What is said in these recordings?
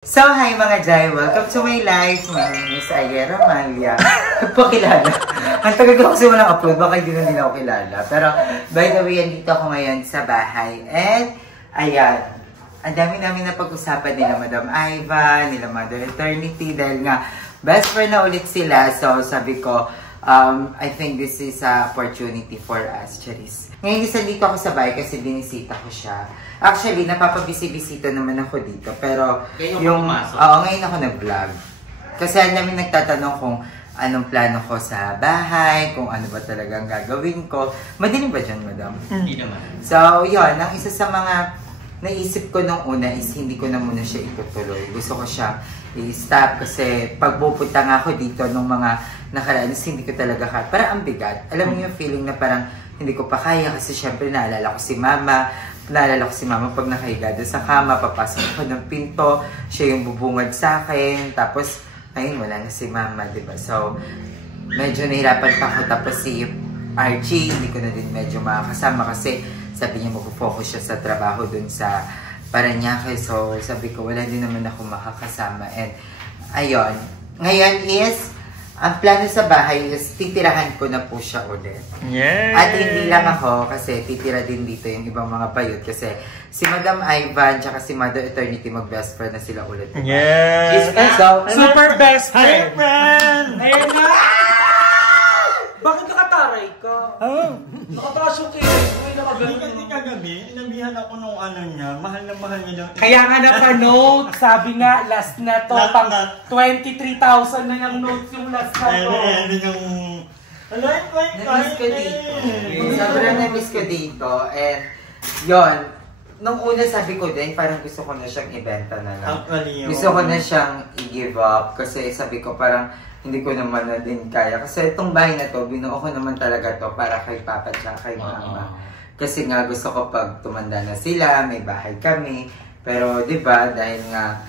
So, hi mga Jai! Welcome to my life! My name is Ayera Malia. Pakilala. Ang tagal ko kasi walang upload, baka hindi na din ako kilala. Pero, by the way, andito ako ngayon sa bahay. And, ayan, ang dami namin na pag-usapan nila Madam Ivan, nila Mother Eternity, dahil nga, best friend na ulit sila. So, sabi ko, I think this is an opportunity for us, Charis. Ngayon, isa dito ako sa bahay kasi binisita ko siya. Actually, napapabisi-bisita naman ako dito. Pero, ngayon ako nag-vlog. Kasi ang namin nagtatanong kung anong plano ko sa bahay, kung ano ba talagang gagawin ko. Madilim ba dyan, madam? Hindi naman. So, yun. Ang isa sa mga naisip ko nung una is hindi ko na muna siya itutuloy. Gusto ko siya i-stop kasi pag pupunta nga ako dito nung mga nakaraan, hindi ko talaga kaya. Parang ang bigat. Alam mo yung feeling na parang hindi ko pa kaya kasi syempre naalala ko si mama. Naalala ko si mama pag nakahiga doon sa kama, papasok ako ng pinto, siya yung bubungad sa akin, tapos, ayun, wala na si mama, diba? So, medyo nahirapan pa ako, tapos si Archie, hindi ko na din medyo makakasama kasi sabi niya mag-focus siya sa trabaho doon sa Paranaque, so sabi ko, wala din naman ako makakasama, and, ayun, ngayon is, ang plano sa bahay is titirahan ko na po siya ulit. Yes! At hindi lang ako kasi titira din dito yung ibang mga payot kasi si Madam Ivan tsaka si Mother Eternity mag-best friend na sila ulit. Yes! So, super best friend! Hi, friend! Ayan na! Bakit nakataray ka? Oh. Nakataas yung kilay ko, may nakagaling. Hindi kagabi, inabihan ako nung ano niya, mahal na mahal niya lang. Kaya nga naka-note, sabi nga, last na to, Last pang na. 23,000 na yung notes yung last na to. yung... na-miss ko dito. Sobrang na-miss ko dito. And, yon, nung una sabi ko din, parang gusto ko na siyang ibenta na lang. Gusto ko na siyang i-give up kasi sabi ko parang hindi ko naman na din kaya. Kasi itong bahay na to, binuo ko naman talaga to para kay Papa at kay Mama. Kasi nga gusto ko pag tumanda na sila, may bahay kami. Pero di ba dahil nga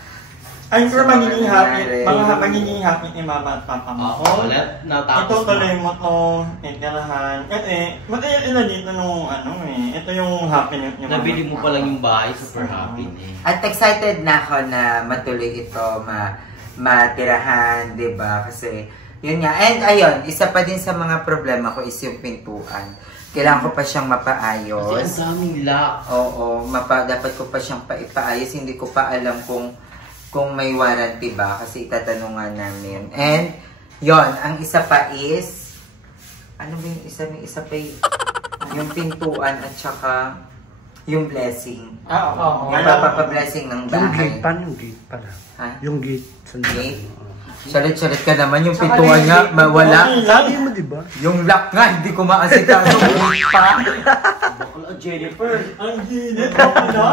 I'm sure magiging happy ni Mama at Papa mo. Oo, natapos ito tuloy mo to, itirahan. Ito dito nung ano ito yung happiness ni Mama. Nabili mo pa lang yung bahay, super happy eh. at excited na ako na matuloy ito, matirahan, di ba? Kasi yun nga. And ayun, isa pa din sa mga problema ko is yung pintuan. Kailangan ko pa siyang mapaayos. Kasi ang daming lock. Oo, dapat ko pa siyang ipaayos. Hindi ko pa alam kung may warranty ba kasi itatanungan namin. And yon, ang isa pa is ano ba yung isa? May isa pa yung pintuan at saka yung blessing. Oo. Yung papablessing ng bahay. Yung gate, paano yung gate pala? Ha? Yung gate. Gate? Salit-salit ka naman yung pintuan nga, wala. Sabi mo, di ba? Yung lock nga, hindi ko maasita. Bakla, Jennifer. Ang ginit mo na!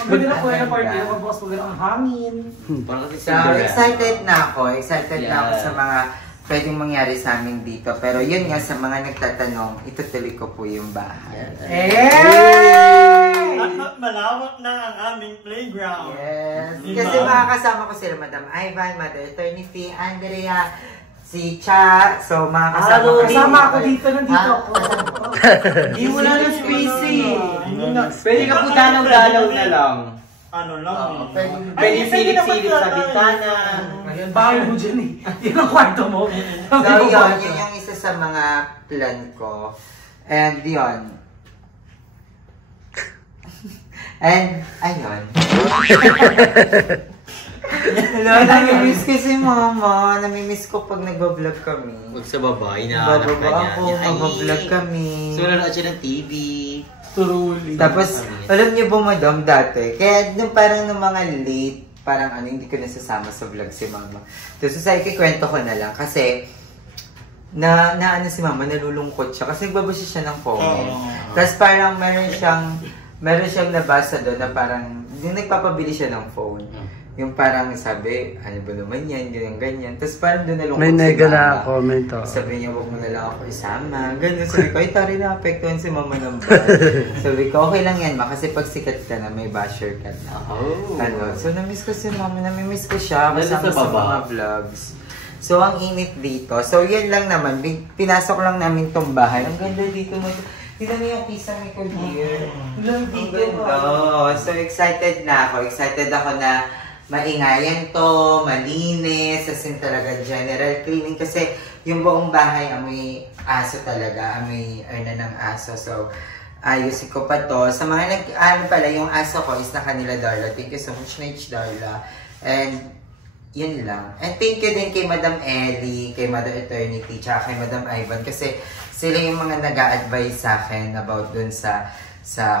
Ang ganda na po yung party, magbukas po ang hangin. Parang kasi So, excited na ako. Excited na ako sa mga pwedeng mangyari sa amin dito. Pero yun nga, sa mga nagtatanong, itutuloy ko po yung bahay. At malawak na ang aming playground. Yes. Diba? Kasi makakasama ko sila, Madam Ivan, Mother Eternity, Andrea, si Cha. So, makakasama ko. Kasama ako dito, nandito ako. Hindi mo na yung spacey. Pwede ka po dalaw-dalaw na lang. Ano lang Pwede silip-silip sa bintana. Ayan, bahay mo dyan eh. Yan ang kwarto mo. So, yun yung isa sa mga plan ko. And yun. And, ayun. Namimiss ko si Mama. Namimiss ko pag nagbablog kami. Huwag sa babae, naanak ka niya. Nagbablog kami. So, nanonood siya ng TV. Truly. Tapos, alam niyo ba, Madam, dati, kaya nung parang nung mga late, parang ano, hindi ko nasasama sa vlog si Mama. Tapos, sa ikikwento ko na lang, kasi, na ano si Mama, nalulungkot siya, kasi nagbabasa siya ng comment. Tapos parang meron siyang nabasa doon na parang, yung nagpapabili siya ng phone. Yung parang sabi, ano ba naman yan, ganyan. Tapos parang doon nalungkot May si nega Mama. na comment to. Sabi niya, huwag mo na lang ako isama. Ganun. Sabi ko, ay tari na, apektuhan si Mama ng bad. Sabi ko, okay lang yan, Ma. Kasi pag sikat ka na, may basher ka na. Ano, so, namiss ko si Mama. Namimiss ko siya. Kasama sa mga vlogs. So, ang init dito. So, yan lang naman. Pinasok lang namin tong bahay. Ang ganda dito. Tignan niyo yung kisame ko here. Ang ganda. So, excited na ako. Excited ako na maingayan to, malinis, as in talaga general cleaning kasi yung buong bahay amoy aso talaga, amoy na ng aso. So, ayusin ko pa to. Sa mga pala, yung aso ko is na kanila Darla. Thank you so much, Nage Darla. And, yun lang. And thank you din kay Madam Ellie, kay Mother Eternity, tsaka kay Madam Ivan kasi sila yung mga nag-a-advise sa akin about dun sa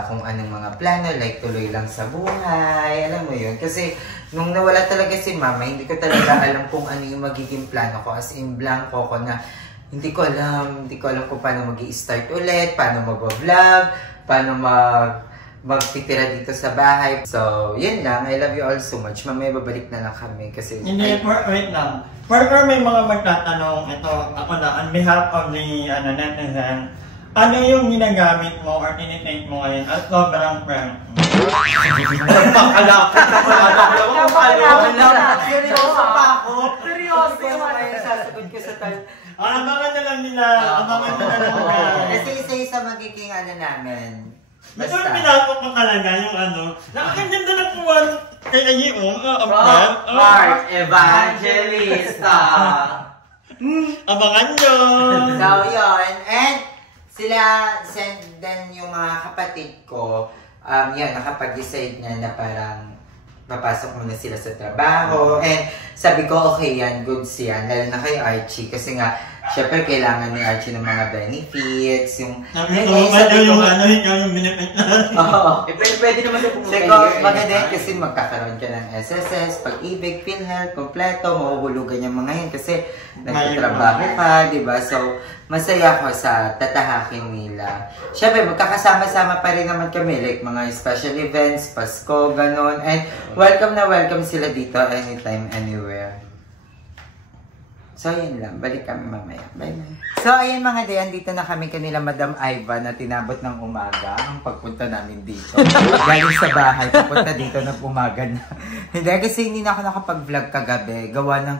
kung anong mga plano, like tuloy lang sa buhay, alam mo yun. Kasi nung nawala talaga si Mama, hindi ko talaga alam kung ano yung magiging plano ko. As in, blanco ko na hindi ko alam kung paano mag-i-start ulit, paano mag-vlog, paano magtitira dito sa bahay. So, yun lang. I love you all so much. Mamaya babalik na lang kami kasi... Hindi, wait lang. For may mga magtatanong, ito, ako na, on behalf of the netizen, ano yung ginagamit mo or tinitake mo ngayon at sobrang prank? Pagkalapit na pala. Seryoso pa ako. Seryoso Hindi ko kaya sasagot ko sa tal... Abangan na lang nila. Abangan na lang nila. Kasi isa-isa magiging namin. Ito yung pinapok ko talaga yung nakakaganda na po kay Ayiong. Mark Evangelista. Abangan nyo. So, yun. And sila, send din yung mga kapatid ko. Yun, nakapag-decide na parang papasok muna sila sa trabaho. And sabi ko, okay yan, goods yan. Lalo na kay Archie. Kasi nga, syempre kailangan ni Archie ng mga benefits. Yung benefit na. Oo. Pwede naman sa pumunta. Seko, maganda kasi magkakaroon ka ng SSS, pag-ibig, PhilHealth, kompleto, mahuhulugan yung mga yan kasi nagtatrabaho ka, diba? So, masaya ako sa tatahakin nila. Syempre, magkakasama-sama pa rin naman kami, like mga special events, Pasko, ganon. And welcome na welcome sila dito anytime, anywhere. So, yun lang. Balik kami mamaya. Bye-bye. So, ayun mga dayan, dito na kami kanila Madam Ivan na tinabot ng umaga ang pagpunta namin dito. Galing sa bahay, papunta dito ng umaga na. Hindi, kasi hindi na ako nakapag-vlog kagabi. Gawa ng,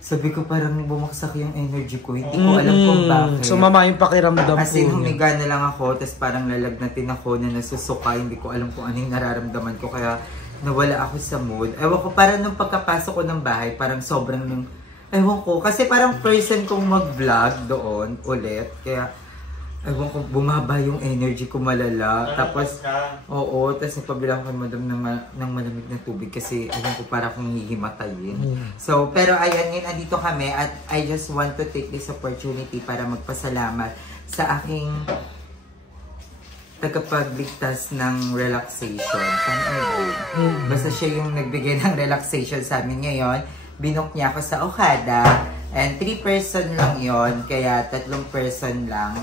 sabi ko parang bumaksak yung energy ko. Hindi ko alam kung bakit. Sumama yung pakiramdam ko. Kasi humiga na lang ako, tapos parang lalagnatin ako na nasusuka. Hindi ko alam kung anong nararamdaman ko. Kaya nawala ako sa mood. Ewan ko, parang nung pagkapasok ko ng bahay, parang sobrang nung ewan ko, kasi parang person kong mag-vlog doon ulit. Kaya, ewan ko, bumaba yung energy ko malala. Tapos, oo, tapos nagpabila ko kay Madam ng malamig na tubig kasi ewan ko, para akong hihimatayin. So, pero ayan, yun, andito kami at I just want to take this opportunity para magpasalamat sa aking tagapagligtas ng relaxation. Basta siya yung nagbigay ng relaxation sa amin ngayon. Binook niya ako sa Okada. And 3 person lang yon, kaya 3 person lang.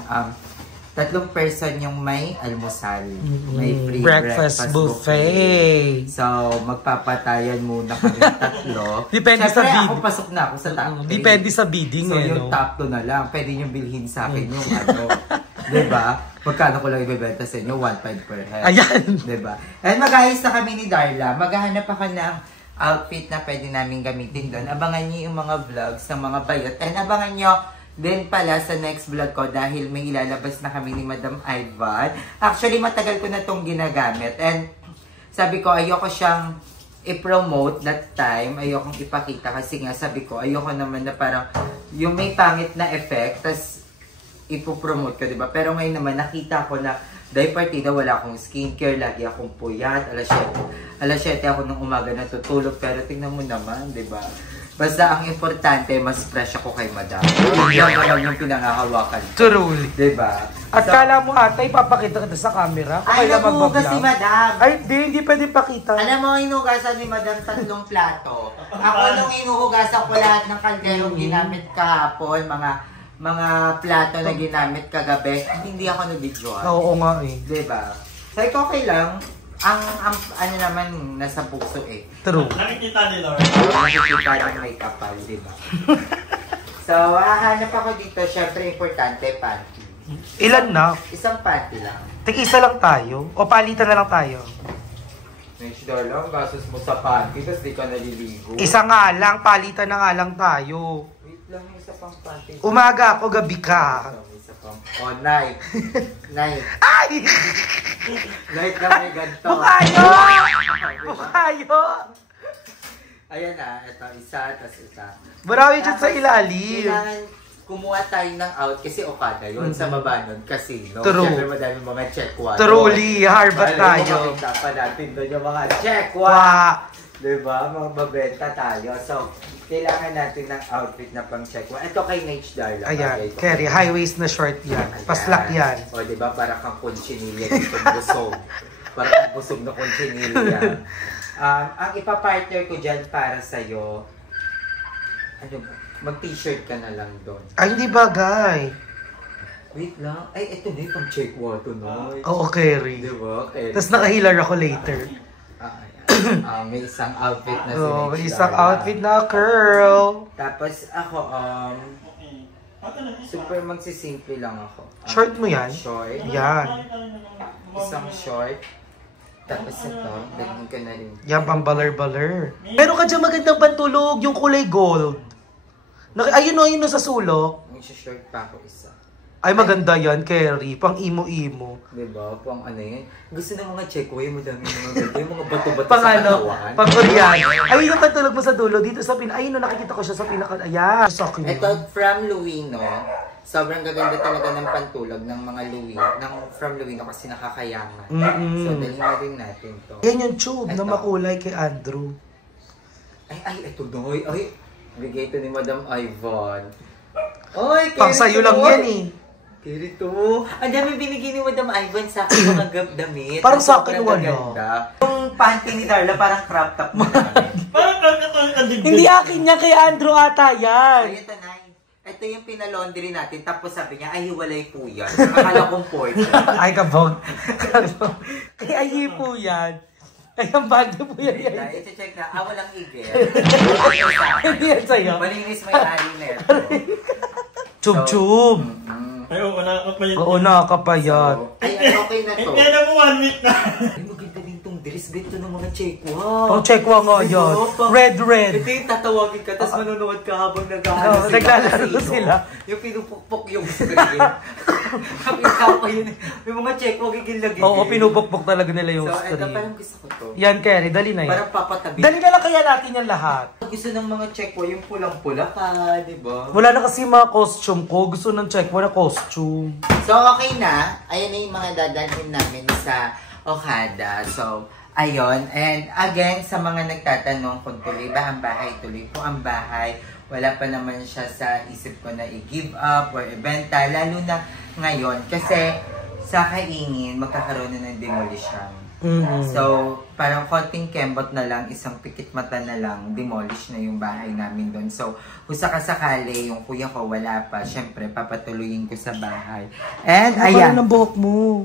3 person yung may almusal. May free breakfast buffet. So, magpapatayan muna kami 3. Depende sa bidding. bidding. Ako pasok na ako sa top 3. Depende sa bidding. So, yung top 2 na lang. Pwede nyo bilhin sa akin yung diba? Magkano ko lang ibebenta sa inyo? 1.5 per head. Ayan! Diba? And mag-ayos na kami ni Darla. Maghahanap ako ng outfit na pwede namin gamitin doon. Abangan nyo yung mga vlogs ng mga bayot. And abangan nyo din pala sa next vlog ko dahil may ilalabas na kami ni Madam Ivan. Actually, matagal ko na itong ginagamit. And sabi ko, ayoko siyang i-promote that time. Ayokong ipakita kasi nga sabi ko, ayoko naman na parang yung may pangit na effect, tas ipopromote ko, diba? Pero ngayon naman, nakita ko na dahil partida, wala akong skincare, lagi akong puyat, alas 7 ako nung umaga natutulog, pero tingnan mo naman, diba? Basta ang importante, mas fresh ako kay Madam. Yan mo lang yung pinangahawakan. Truly. Diba? At kala mo ata, ipapakita kita sa camera? Ay, naguhugas si Madam. Ay, hindi pwede pakita. Alam mo, inuhugasan ni Madam 3 plato. Ako nung inuhugasan ko lahat ng kalderong ginamit kahapon, mga plato na ginamit kagabi, hindi ako nabidyoan. Oo nga eh. Diba? So, okay lang. Ang ano naman, nasa puso eh. True. Nakikita ni Lord. Nakikita ng may kapal, diba? So, hahanap ako dito. Siyempre, importante, panty. Ilan na? Isang panty lang. Tig-isa lang tayo? O palitan na lang tayo? Next door lang, gasos mo sa panty, tapos di ka naliligo. Isa nga lang, palitan na nga lang tayo. Wait lang, isa pang panty. Umaga ako, gabi ka. Isa pang, oh, night. Night. Ay! Night lang may ganito. Bukayo! Bukayo! Ayan na, ito, isa, tas isa. Marami dyan sa ilalim. Kailangan kumuha tayo ng out kasi Okada yun. Sa baba nun, casino. True. Siyempre madami mga check-wa. Truly, harvest tayo. Makikita pa natin doon yung mga check-wa. Wow. Diba? Mga babenta tayo. So, kailangan natin ng outfit na pang check-wa. Ito kay Nate Darla. Ayan, carry. High waist na short yan. Paslak yan. O, diba? Para kang kunchinilla dito busog. Para kang busog na kunchinilla. Ang ipapartner ko dyan para sa'yo, ano ba? Mag-t-shirt ka na lang doon. Ay, hindi bagay. Wait lang. Ay, ito na yung pang check-wa to, no? Oo, carry. Diba? Okay. Tapos nakahilar ako later. May isang outfit na Oo, may Nate isang Darla. outfit na curl. Tapos ako, super magsisimple lang ako. Short mo yan? Short. Yan. Isang short. Tapos ito, ganyan ka na rin. Yan, pambaler-baler. Pero ka dyan magandang pantulog, yung kulay gold. Ayun o, yun o sa sulok. Mag-short pa ako isa. Ay, maganda yan, carry. Pang imo-imo. Diba? Pang ano yun? Gusto ng mga check-way, madami mga ganda. Yung mga bato-bato Pang sa ano, katawan. pang Korean. Ayun yung pantulog mo sa dulo. Dito sa ayun o, nakikita ko siya sa pinaka, ayan. Sa akin. Ito, from Luino. Sobrang gaganda talaga ng pantulog ng mga Luino. From Luino kasi nakakayangan. So, dalhin na rin natin to. Yan yung tube na Ito. makulay kay Andrew. Ito doy. Ay, bigay ito ni Madam Ivan. Ay, Pang sayo lang yan eh. Kirito. Ang dami binigay ni Madam Ivan sa akin mga damit. Parang sa akin Sobrang wala. gaganda. Yung panty ni Darla parang crop top mo namin. Hindi akin niya, kay Andrew ata yan. Ay, ito na. Ito yung pinalaundry natin. Tapos sabi niya, ay, hiwalay po yan. Akala kong portion. Ay, kabog. Ay, ayi po yan. Ay, ang bagyo po yan. I-check na. Walang igel. Hindi yan sa'yo. Malinis may ari na ito. Chub-chub. Ay, oo, nakakapayat. Oo, nakakapayat. Ay, okay na to. Kaya na mo 1 week na. Ay, maganda din tong dress. Ganito ng mga check-wa. Pang check wa nga yan. Red. Ito yung tatawagin ka, tapos manonood ka habang Oo, naglalaro sila. Yung pinupukpok yung screen. Kapita pa yun. Yung mga check-wa gigil-lagigil. Oo, pinupukpok talaga nila yung So, ito screen. parang gusto ko to. Yan, Kerry, dali na yan. Parang papatabi. Dali na lang kaya natin yan lahat. Gusto ng mga check-wa yung pulang-pula ka, di ba? Wala na kasi mga costume ko. Gusto ng check wa na costume. So, okay na. Ayan na yung mga dadalhin namin sa Okada. So, ayun. And again, sa mga nagtatanong kung tuloy ba ang bahay, tuloy po ang bahay. Wala pa naman siya sa isip ko na i-give up or ibenta. Lalo na ngayon. Kasi sa kaingin, magkakaroon na ng demolition. So, parang konting kembot na lang, isang pikit mata na lang, demolish na yung bahay namin doon. So, kung sakasakali, yung kuya ko wala pa, syempre, papatuloyin ko sa bahay. And, ayan. Ano ng buhok mo?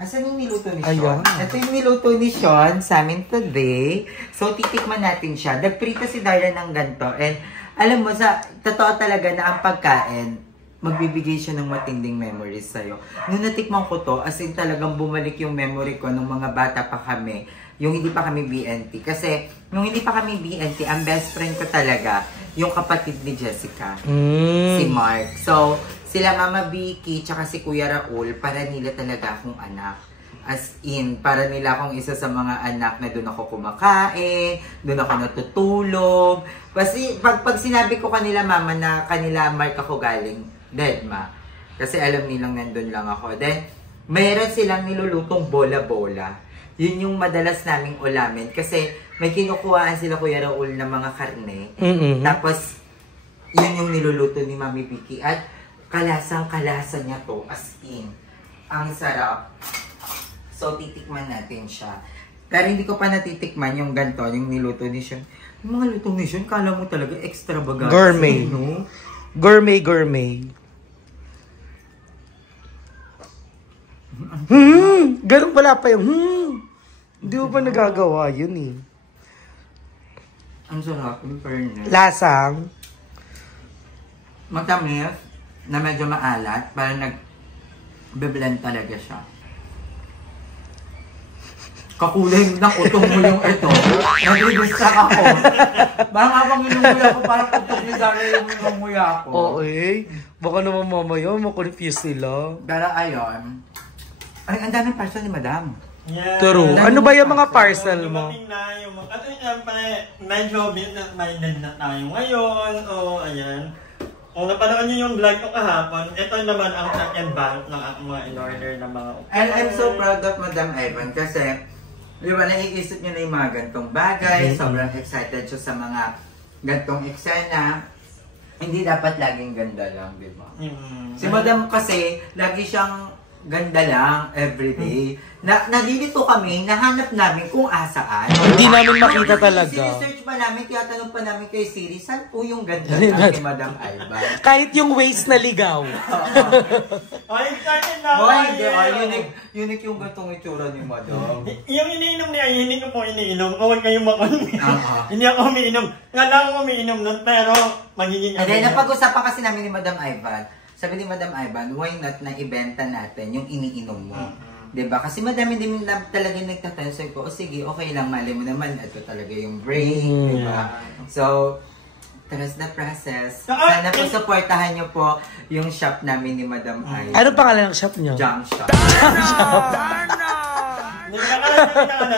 Asan yung niluto ni Ayan. Sean? Ito yung niluto ni Sean sa amin today. So, titikman natin siya. Nagprito si Dara ng ganito. And, alam mo, sa totoo talaga na ang pagkain, magbibigay siya ng matinding memories sa'yo. Nung natikman ko to, as in talagang bumalik yung memory ko nung mga bata pa kami. Yung hindi pa kami BNT. Kasi, nung hindi pa kami BNT, ang best friend ko talaga, yung kapatid ni Jessica. Si Mark. So, sila Mama Vicky, tsaka si Kuya Raul, para nila talaga akong anak. As in, para nila akong isa sa mga anak na doon ako kumakain, doon ako natutulog. Kasi, pag sinabi ko kanila, Mama, na kanila Mark ako galing, dead ma. Kasi alam nilang nandun lang ako. Then, mayroon silang nilulutong bola-bola. Yun yung madalas naming ulamin. Kasi may kinukuhaan sila Kuya Raul ng mga karne. Tapos, yun yung niluluto ni Mami Vicky. At kalasang-kalasa niya to. As in, ang sarap. So, titikman natin siya. Pero hindi ko pa natitikman yung ganito, yung niluto ni Sean. Yung mga luto ni Sean, kala mo talaga extravagant. Gourmet. No? Gourmet. Ganun pala pa yung Hindi mo pa nagagawa yun eh. Ang sarap, in fairness. Lasang. Matamis, na medyo maalat, parang nag-blend talaga siya. Kakulay ng utong mo yung ito. Nag-register ako. Parang habang inunguya ko, parang utong ni Dara yung inunguya ako. Oo eh. Baka naman mamaya, makonfuse sila. Pero ayun, ay, ang daming parcel ni Madam. Yeah. True. Ano ba yung mga parcel mo? Dumating na yung mga, kasi siyempre, medyo business-minded na tayo ngayon. O, ayan. Kung napanood niyo yung vlog ko kahapon, ito naman ang second batch ng aking mga in-order na mga And I'm so proud of Madam Ivan kasi, di ba, naiisip niya na yung mga gantong bagay, sobrang excited siya sa mga gantong eksena. Hindi dapat laging ganda lang, di ba? Si Madam kasi, lagi siyang ganda lang everyday. Nalilito kami, nahanap namin kung asaan. Hindi namin makita talaga. Sinesearch pa namin, tinatanong pa namin kay Siri, saan po yung ganda lang kay Madam Ivan? Kahit yung waist na ligaw. Ay, excited na ako! Hindi, unique yung gantong itsura ni Madam. Yung iniinom niya, hindi ko po iniinom. Huwag kayong makunin. Hindi ako umiinom. Nga lang ako umiinom nun, pero magiging... And then, napag-usapan kasi namin ni Madam Ivan, sabi ni Madam Ivan, why not na ibenta natin yung iniinom mo? Diba? Kasi madami din talaga nagtatanong. So, ko, sige, okay lang, mali mo naman. Ito talaga yung break, diba? So, trust the process. Sana po supportahan nyo po yung shop namin ni Madam Ivan. Ano pangalan ng shop nyo? Jam Shop.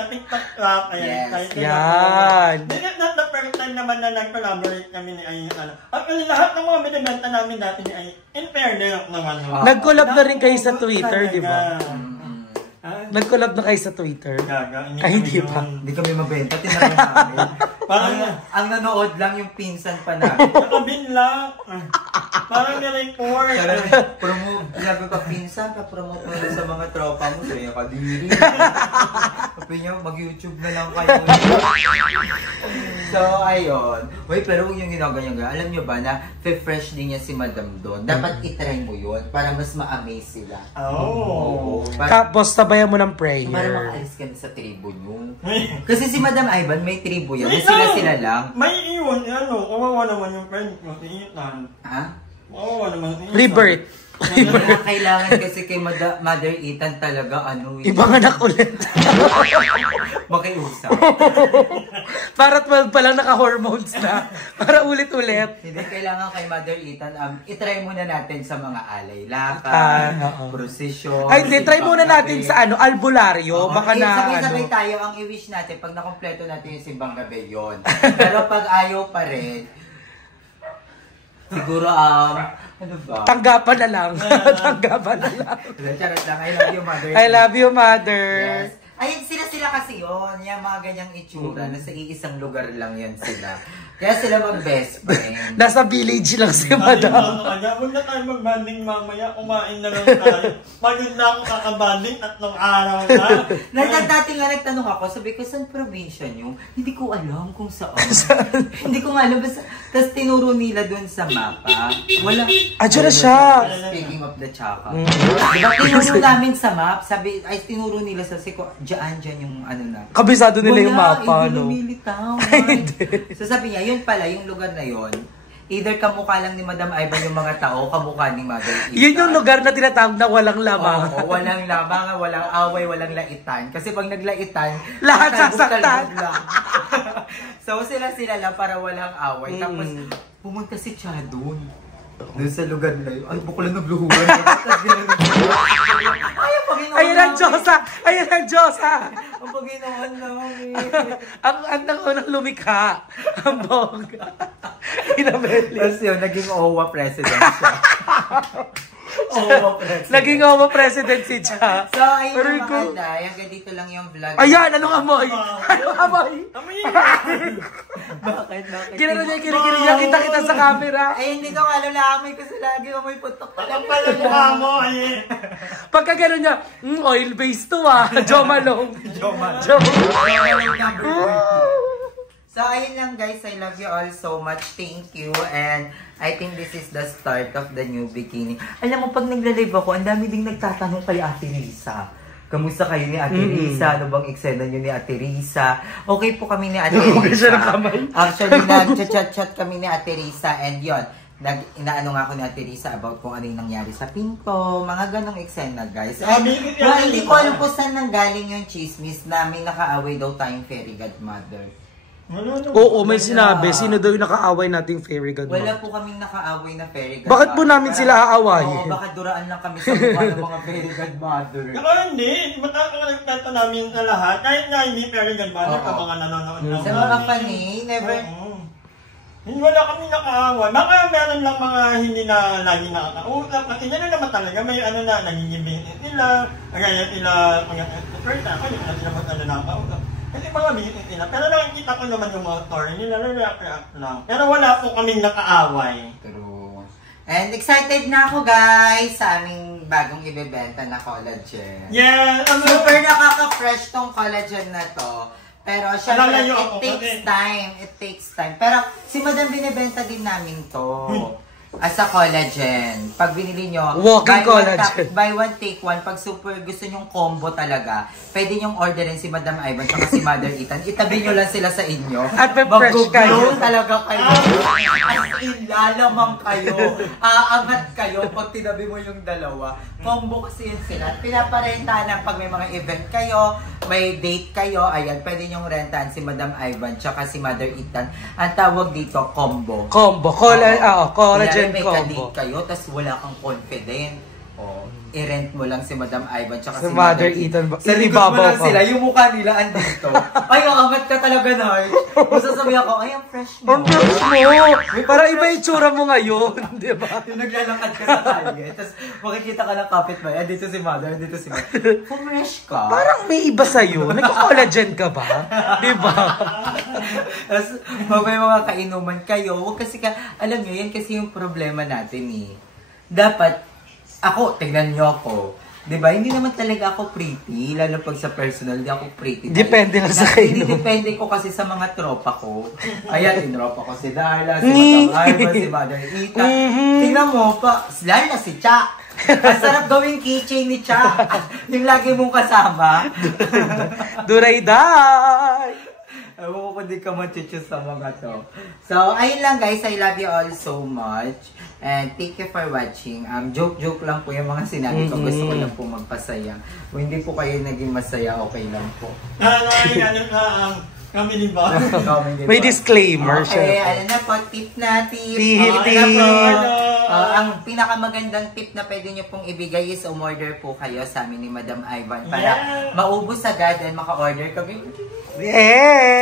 TikTok shop. Ayan. Yan. Not the first time naman na nag-collaborate kami ni Ay. Actually, lahat ng mga binibenta namin dati ni Ay, in fairness naman. Nag-collab na rin kayo sa Twitter, di ba? Nag-collab na kayo sa Twitter? Ay, hindi pa. Hindi kami mabenta, tinanong namin. Parang ang nanood lang yung pinsan pa namin. Nakabin lang. Parang ni-report. Sabi ko, pinsan, pa-promote mo sa mga tropa mo. Sabi niya, kadiri. Sabi niya, mag-YouTube na lang kayo. So, ayun. Wait, pero yung ginaganyan nga, alam nyo ba na fresh din niya si Madam doon. Dapat itry mo yun para mas ma-amaze sila. Tapos, sabayan mo ng prayer. Para makaalis kami sa tribo nyo. Kasi si Madam Ivan, may tribo yan. Sila lang. May iwan, kawawa naman yung friend mo, iitan. Ha? Kawawa naman. Rebirth. Kailangan kasi kay Mother Ethan talaga, ibang anak ulit. Makiusap. Para 12 pa lang naka-hormones na. Para ulit-ulit. Hindi, kailangan kay Mother Ethan, itry muna natin sa mga alay. Lakad, prosesyon. Ay, hindi, try muna natin sa albularyo. Baka na, sabay-sabay tayo, ang i-wish natin, pag nakompleto natin yung simbang gabi yun. Pero pag ayaw pa rin, siguro, ano ba? Tanggapan na lang. Tanggapan na lang. Charot lang. I love you, Mother. I love you, Mother. Yes. Ayun, sila kasi yun. Yung mga ganyang itsura. Nasa iisang lugar lang yan sila. Kaya sila mag-best friend. Nasa village lang si Madam. Huwag na tayo mag-banding mamaya. Kumain na lang tayo. Pagod na ako kakabanding 3 araw na. Dati nga nagtanong ako, sabi ko, saan probinsya nyo? Hindi ko alam kung saan. Hindi ko nga alam. Tapos tinuro nila dun sa mapa. Wala. Diyan na siya. Speaking of the Chaka. Diba tinuro namin sa map, tinuro nila sa siko, dyan yung ano na. Kabisado nila yung mapa, no? So sabi niya, yun pala, yung lugar na yun, either kamukha lang ni Madam Ivan yung mga tao, kamukha ni Mother Ethan. Yun yung lugar na tinatawag na walang lamang. Oo, walang lamang, walang away, walang laitan. Kasi pag naglaitan, lahat sasaktan. So sila lang para walang away. Tapos pumunta si Cha doon sa lugar na yun. Ay, bukla nagluhuran. Ayan ang Diyosa! Ayan ang Diyosa! Ang Panginoon namin. Ang unang lumikha. Ang bongga. Inabeli. Tapos yun, naging OWA president siya. OWA president. Naging OWA president si Cha. So, ayun mga kanday. Hanggang dito lang yung vlog. Ayan! Anong amoy? Anong amoy? Bakit? Ginano niya, kinikinig niya. Kita-kita sa camera. Ay, hindi ko alam na amoy kasi lagi amoy putok. Alam pala mukha mo, Pagka gano'n niya, oil-based to Jomalong. So, ayun lang guys. I love you all so much. Thank you. And I think this is the start of the new bikini. Alam mo, pag nagla-live ako, ang dami ding nagtatanong kay Ate Risa. Kamusta kayo ni Ate Risa? Ano bang eksena nyo ni Ate Risa? Okay po kami ni Ate Risa. Actually, nag-chat-chat kami ni Ate Risa. And yon, inaano nga ako ni Ate Risa about kung ano yung nangyari sa Pinto. Mga ganong eksena, guys. And, hindi ko alam po saan nanggaling yung chismis na may nakaaway daw tayong fairy godmother. Oo, may sinabi. Sino daw yung nakaaway nating fairy godmother? Wala po kaming nakaaway na fairy godmother. Bakit po namin sila aawayin? Oo, baka duraan lang kami sa mukha ng mga fairy godmother. Saka hindi, matakaligtata namin sa lahat. Kahit nga hindi fairy godmother Oo. ka mga nanonood ng Sa mga pani, never... Hindi wala kami nakaaway. Baka meron lang mga hindi na lagi nakakausap. Kasi yan naman talaga, may ano na, nagigibin nila. Kaya sila, first time, hindi na sila mag-ano nakakausap. Kasi mga business nila. Pero nakikita ko naman yung mga story nila, react lang. Pero wala po kaming nakaaway. True. And excited na ako guys sa aming bagong ibebenta na collagen. Yeah! Super nakaka-fresh tong collagen na to. Pero syempre, Alalayo it ako, takes kasi- time. It takes time. Pero si Madam binibenta din namin to. As a collagen. Pag binili nyo, Walking collagen. Buy one, take one. Pag super gusto nyong combo talaga, pwede nyong orderin si Madam Ivan at si Mother Ethan. Itabi nyo lang sila sa inyo. At may fresh kayo. Mag-glow talaga kayo. As in, lalamang kayo. Aangat kayo pag tinabi mo yung dalawa. Combo kasi yun sila. Pinaparenta na pag may mga event kayo, may date kayo, ayan, pwede nyong rentahan si Madam Ivan tsaka si Mother Ethan. Ang tawag dito, combo. Combo. Collagen Kunyari, may combo. kadate kayo, tas wala kang confident. O, i-rent mo lang si Madam Ivan tsaka Si si Mother Ethan. Sa likod mo Inibabaw lang ka. sila, yung mukha nila andito. Ay, aangat ka talaga, Narj. Kung sasabihin ako, ay, ang fresh mo. Ang fresh mo! Para iba yung tsura mo ngayon, di ba? Yung naglalakad ka sa kalye, tapos makikita ka ng kapitbahay, dito si Mother, dito si Mother. Fresh ka. Parang may iba sa'yo. Nagka-collagen ka ba? Di ba? Tapos, pag may mga kainuman kayo, huwag kasi ka, alam nyo, yan kasi yung problema natin eh. Dapat, ako, tignan nyo ako. Diba? Hindi naman talaga ako pretty, lalo pag sa personal, hindi ako pretty. Depende lang sa kainuman. Depende ko kasi sa mga tropa ko. Ayan, tinropa ko si Darla, si Madam Ivan, si Mother Ita. Tingnan mo pa, lalo na si Cha. Ang sarap gawing keychain ni Cha. Yung lagi mong kasama. Duray-day! Ewan ko kung di ka matutus sa mga to. So, ayun lang guys. I love you all so much. And thank you for watching. Joke-joke lang po yung mga sinabi ko. Gusto ko lang po magpasaya. Kung hindi po kayo naging masaya, okay lang po. Kami di ba? May disclaimer Okay, siya. ano na po, tip na, tip. Tip, Okay na po. tip. Ang pinakamagandang tip na pwede nyo pong ibigay is umorder po kayo sa amin ni Madam Ivan para Yeah. maubos agad and maka-order kami.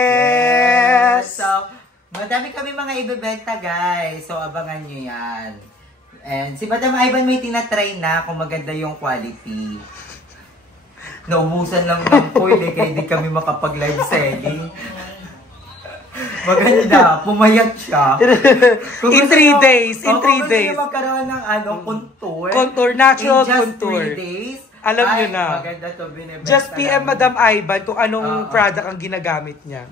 Yes! So, madami kami mga ibebenta guys. So, abangan nyo yan. And si Madam Ivan may tinatry na kung maganda yung quality. Naubusan lang ng foil eh, kaya hindi kami makapag-live selling. Maganda, pumayat siya. In 3 days, in 3 days. Kung magkaroon ng contour. Contour, natural in just contour. 3 days. Alam nyo ay, na. Maganda to, binibenta Just PM namin. Madam Ivan kung anong product ang ginagamit niya.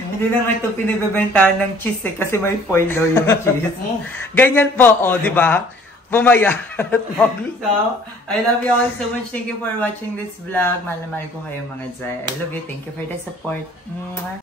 Hindi na nga ito pinibibentahan ng cheese eh, kasi may foil daw yung cheese. Ganyan po, oh, di ba? Pumayat. So, I love you all so much. Thank you for watching this vlog. Mahal na mahal ko kayo mga Zay. I love you. Thank you for the support. Mwah.